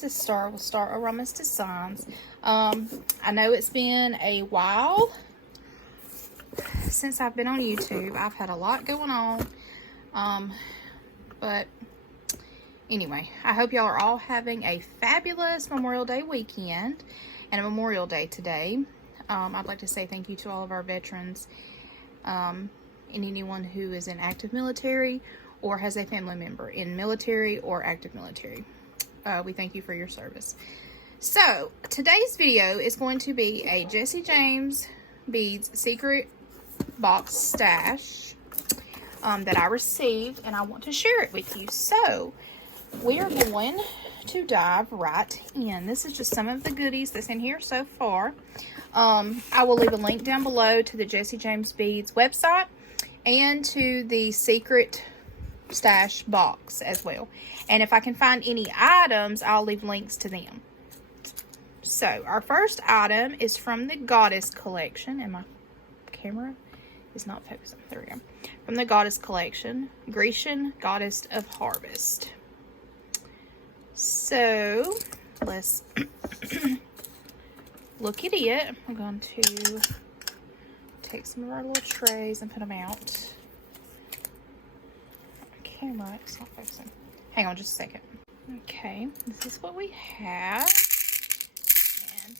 this is Star with staroramas.designs. I know it's been a while since I've been on YouTube. I've had a lot going on. But anyway, I hope y'all are all having a fabulous Memorial Day weekend and a Memorial Day today. I'd like to say thank you to all of our veterans and anyone who is in active military or has a family member in military or active military. We thank you for your service. So today's video is going to be a JJBs Secret Box stash that I received, and I want to share it with you. So we are going to dive right in. This is just some of the goodies that's in here so far. I will leave a link down below to the JJBs website and to the Secret Stash Box as well. And if I can find any items, I'll leave links to them. So our first item is from the Goddess collection, and my camera is not focusing. There we go. From the Goddess collection, Grecian Goddess of Harvest. So let's look at it. I'm going to take some of our little trays and put them out. Camera, it's not focusing. Hang on just a second. Okay, this is what we have. And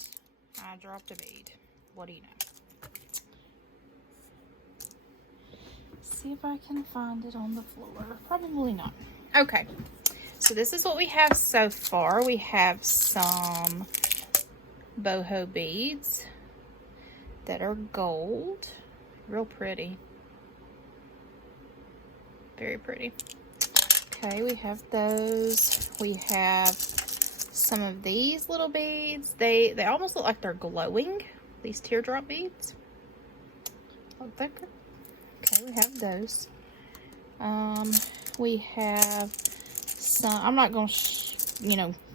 I dropped a bead. What do you know? See if I can find it on the floor. Probably not. Okay, so this is what we have so far. We have some boho beads that are gold. Real pretty. Very pretty. Okay, we have those. We have some of these little beads. They almost look like they're glowing. These teardrop beads. Look that good. Okay, we have those. We have some. I'm not gonna,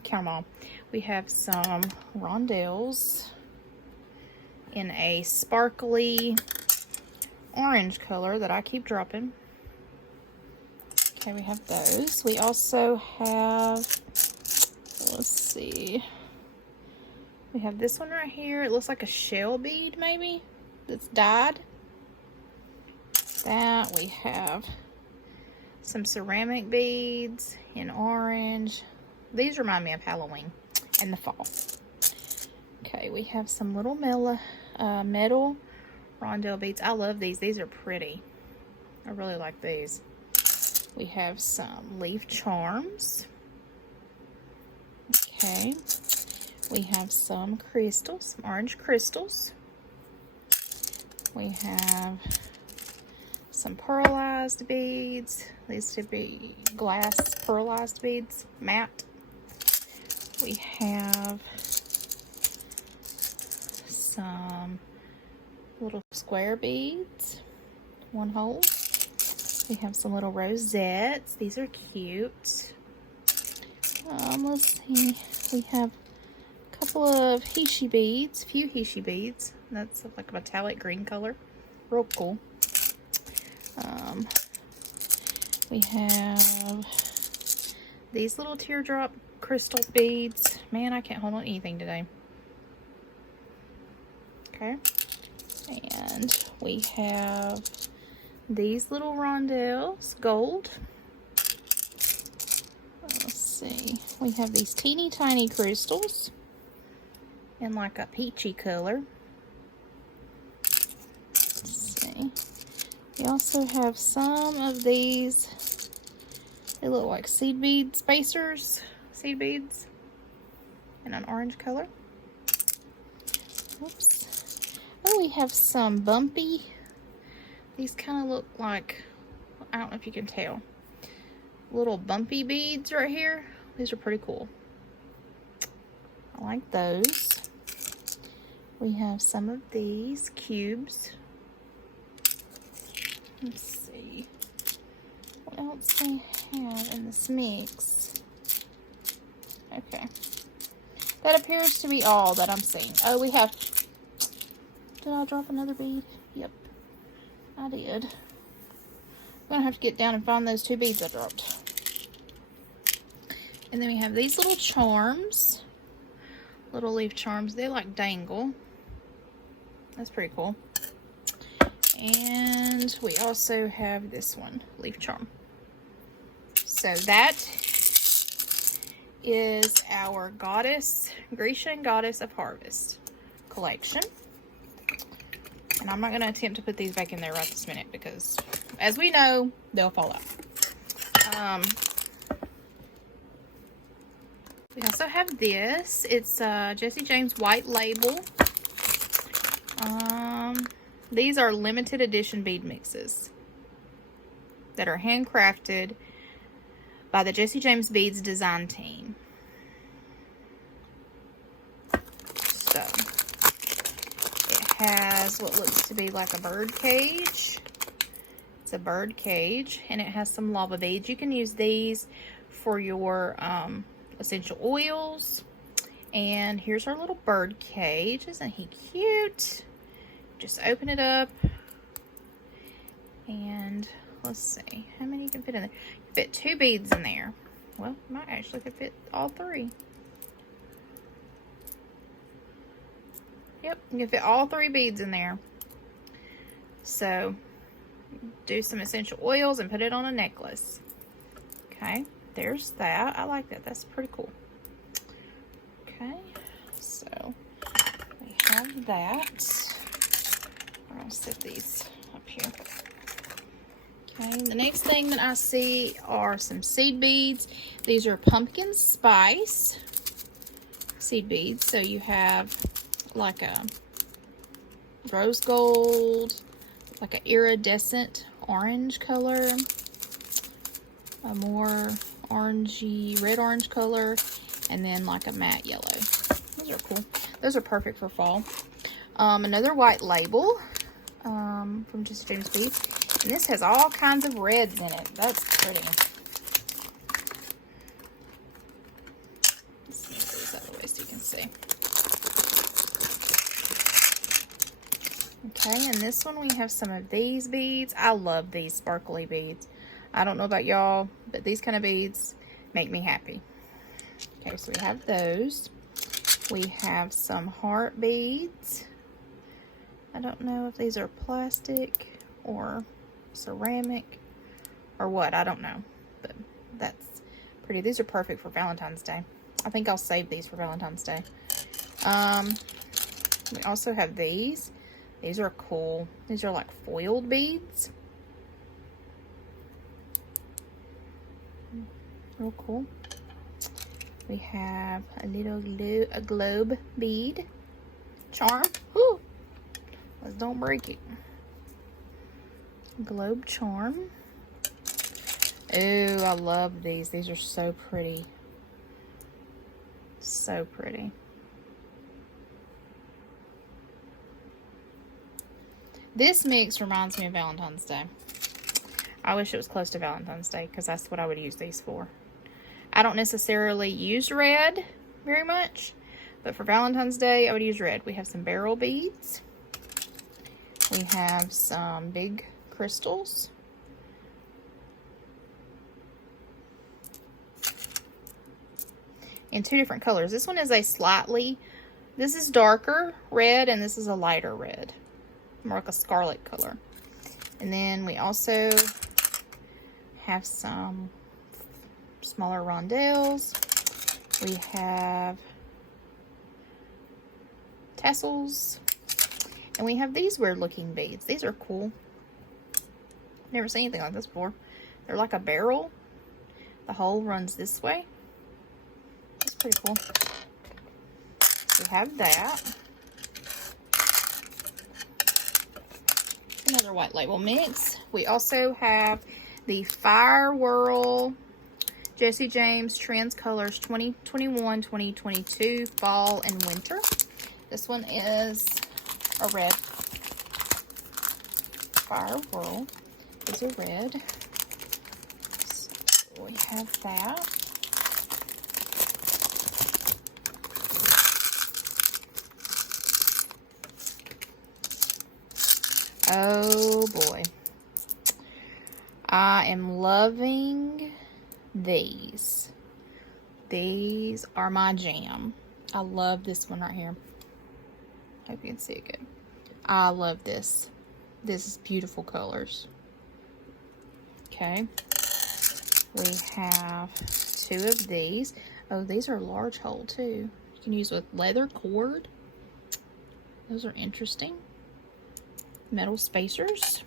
count them all. We have some rondelles in a sparkly orange color that I keep dropping. Okay, we have those. We also have, let's see, we have this one right here. It looks like a shell bead maybe that's dyed. That we have some ceramic beads in orange. These remind me of Halloween and the fall. Okay, we have some little metal rondelle beads. I love these. These are pretty. I really like these. We have some leaf charms. Okay. We have some crystals, some orange crystals. We have some pearlized beads. These should be glass pearlized beads, matte. We have some little square beads, one hole. We have some little rosettes. These are cute. Let's see. We have a couple of Heishi beads, few Heishi beads. That's like a metallic green color. Real cool. We have these little teardrop crystal beads. Man, I can't hold on anything today. Okay. And we have these little rondelles, gold. Let's see. We have these teeny tiny crystals in like a peachy color. Let's see. We also have some of these. They look like seed bead spacers, seed beads in an orange color. Oops. Oh, we have some bumpy. These kind of look like, I don't know if you can tell, little bumpy beads right here. These are pretty cool. I like those. We have some of these cubes. Let's see what else they have in this mix. Okay, that appears to be all that I'm seeing. Oh, we have, did I drop another bead? Yep, I did. I'm gonna have to get down and find those two beads I dropped. And then we have these little charms, little leaf charms. They like dangle. That's pretty cool. And we also have this one, leaf charm. So that is our Grecian Goddess of Harvest collection. And I'm not going to attempt to put these back in there right this minute because, as we know, they'll fall out. We also have this. It's Jessie James White Label. These are limited edition bead mixes that are handcrafted by the Jessie James Beads design team. So, it has what looks to be like a bird cage. It's a bird cage, and it has some lava beads. You can use these for your essential oils. And here's our little bird cage. Isn't he cute? Just open it up. And let's see how many you can fit in there. You can fit 2 beads in there. Well, might actually could fit all 3. Yep, you can fit all 3 beads in there. So, do some essential oils and put it on a necklace. Okay, there's that. I like that. That's pretty cool. Okay, so we have that. We're going to set these up here. Okay, the next thing that I see are some seed beads. These are pumpkin spice seed beads. So you have like a rose gold, like an iridescent orange color, a more orangey, red-orange color, and then like a matte yellow. Those are cool. Those are perfect for fall. Another white label from Jessie James Beads. And this has all kinds of reds in it. That's pretty. Let's move these out of the way so you can see. Okay, and this one we have some of these beads. I love these sparkly beads. I don't know about y'all, but these kind of beads make me happy. Okay, so we have those. We have some heart beads. I don't know if these are plastic or ceramic or what. I don't know, but that's pretty. These are perfect for Valentine's Day. I think I'll save these for Valentine's Day. We also have these. These are cool. These are like foiled beads. Real cool. We have a little globe bead charm. Whew. Let's don't break it. Globe charm. Ooh, I love these. These are so pretty. So pretty. This mix reminds me of Valentine's Day. I wish it was close to Valentine's Day because that's what I would use these for. I don't necessarily use red very much, but for Valentine's Day, I would use red. We have some barrel beads. We have some big crystals. In 2 different colors. This one is this is darker red, and this is a lighter red. More like a scarlet color. And then we also have some smaller rondelles. We have tassels. And we have these weird looking beads. These are cool. Never seen anything like this before. They're like a barrel. The hole runs this way. That's pretty cool. We have that. Another white label mix. We also have the Fireworld Jessie James Trends Colors 2021-2022 Fall and Winter. This one is a red. Fireworld is a red. So we have that. Oh boy. I am loving these. These are my jam. I love this one right here. Hope you can see it good. I love this. This is beautiful colors. Okay. We have 2 of these. Oh, these are large hole too. You can use with leather cord. Those are interesting. Metal spacers.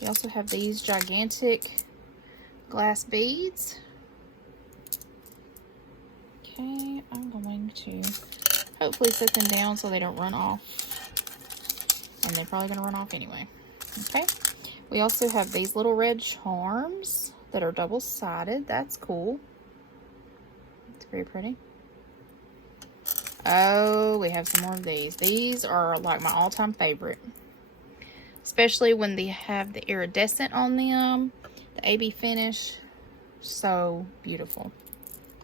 We also have these gigantic glass beads. Okay, I'm going to hopefully set them down so they don't run off. And they're probably going to run off anyway. Okay, we also have these little red charms that are double-sided. That's cool. It's very pretty. Oh, we have some more of these. These are like my all-time favorite. Especially when they have the iridescent on them. The AB finish. So beautiful.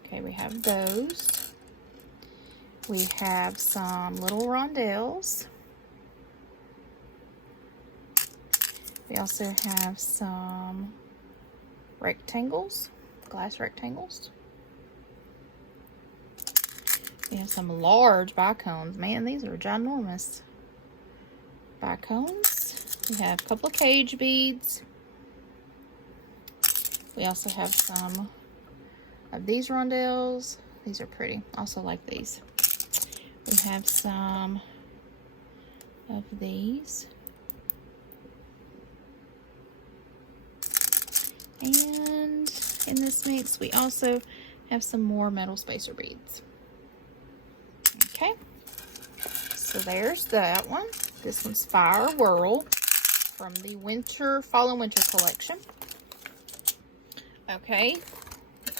Okay, we have those. We have some little rondelles. We also have some rectangles, glass rectangles. We have some large bicones. Man, these are ginormous bicones. We have a couple of cage beads. We also have some of these rondelles. These are pretty. Also like these. We have some of these. And in this mix, we also have some more metal spacer beads. Okay. So there's that one. This one's Fireworld from the Fall and Winter collection. Okay.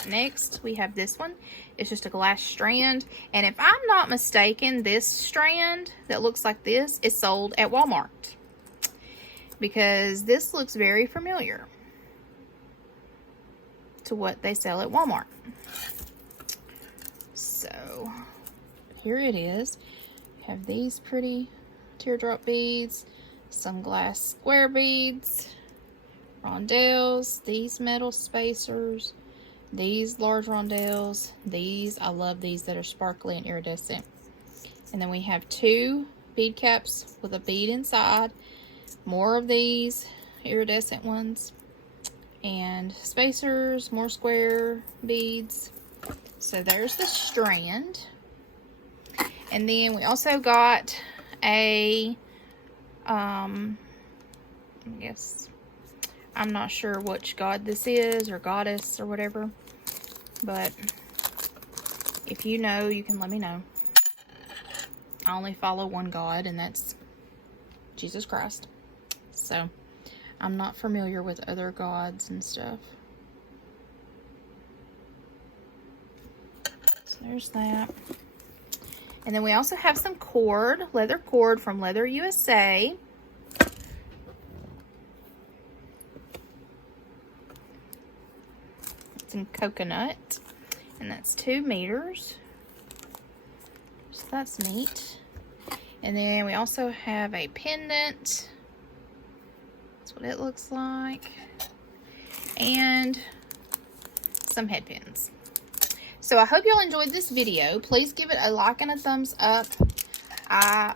Next, we have this one. It's just a glass strand. And if I'm not mistaken, this strand that looks like this is sold at Walmart. Because this looks very familiar to what they sell at Walmart. So, here it is. We have these pretty teardrop beads, some glass square beads, rondelles, these metal spacers, these large rondelles, these, I love these that are sparkly and iridescent. And then we have 2 bead caps with a bead inside, more of these iridescent ones, and spacers, more square beads. So there's the strand. And then we also got a, I guess, I'm not sure which god this is, or goddess, or whatever. But if you know, you can let me know. I only follow one god, and that's Jesus Christ. So, I'm not familiar with other gods and stuff. So there's that. And then we also have some cord, leather cord from Leather USA. It's in coconut. And that's 2 meters. So that's neat. And then we also have a pendant. That's what it looks like. And some head pins. So I hope y'all enjoyed this video. Please give it a like and a thumbs up. I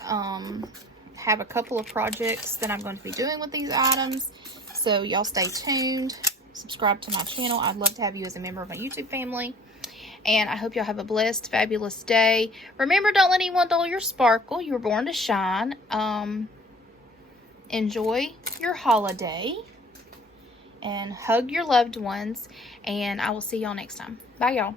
have a couple of projects that I'm going to be doing with these items. So y'all stay tuned. Subscribe to my channel. I'd love to have you as a member of my YouTube family. And I hope y'all have a blessed, fabulous day. Remember, don't let anyone dull your sparkle. You were born to shine. Enjoy your holiday. And hug your loved ones. And I will see y'all next time. Bye, y'all.